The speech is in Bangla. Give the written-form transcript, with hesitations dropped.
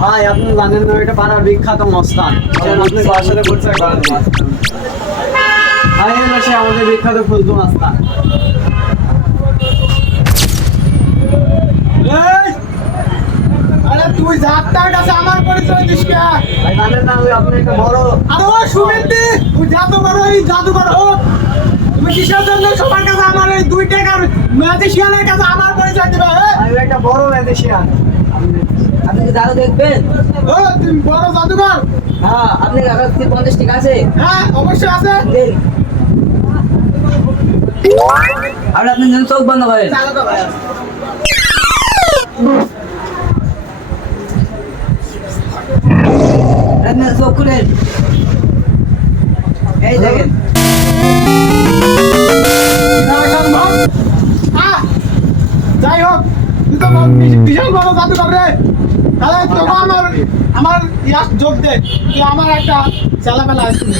ভাই আপনি জানেন না এটা পাড়ার বিখ্যাত মস্তান। আপনি কার সাথে পরিচয় করেন? ভাই হলো সে আমাদের বিখ্যাত ফুলতু মস্তান। আরে তুই যাত্রার কাছে আমার পরিচয় দিস কে? ভাই জানেন না ওই আপনি একটা বড় আরে ও সুমিন্দি, তুই জাদুঘর এই জাদুঘর হোক। তুমি কিসের জন্য সবার কাছে আমার এই 2 টাকার ম্যাজিশিয়ানের কাছে আমার পরিচয় দিবে? ভাই ও একটা বড় ম্যাজিশিয়ান। আপনি কি জাদু দেখবেন? ও তুমি বড় জাদুঘর? হ্যাঁ, আপনার কাছে 50 টাকা আছে? হ্যাঁ অবশ্যই আছে। দেন। আর আপনি যেন চোখ বন্ধ করেন। চালা তো ভাই। আপনি চোখ খুলেন। এই দেখেন। যাই হোক, তুই তো বিশাল বড় জাদুঘর রে। তাহলে তোকে আমার ইতিহাস যোগ দে, তুই আমার একটা চেলাবেলা আসছিস।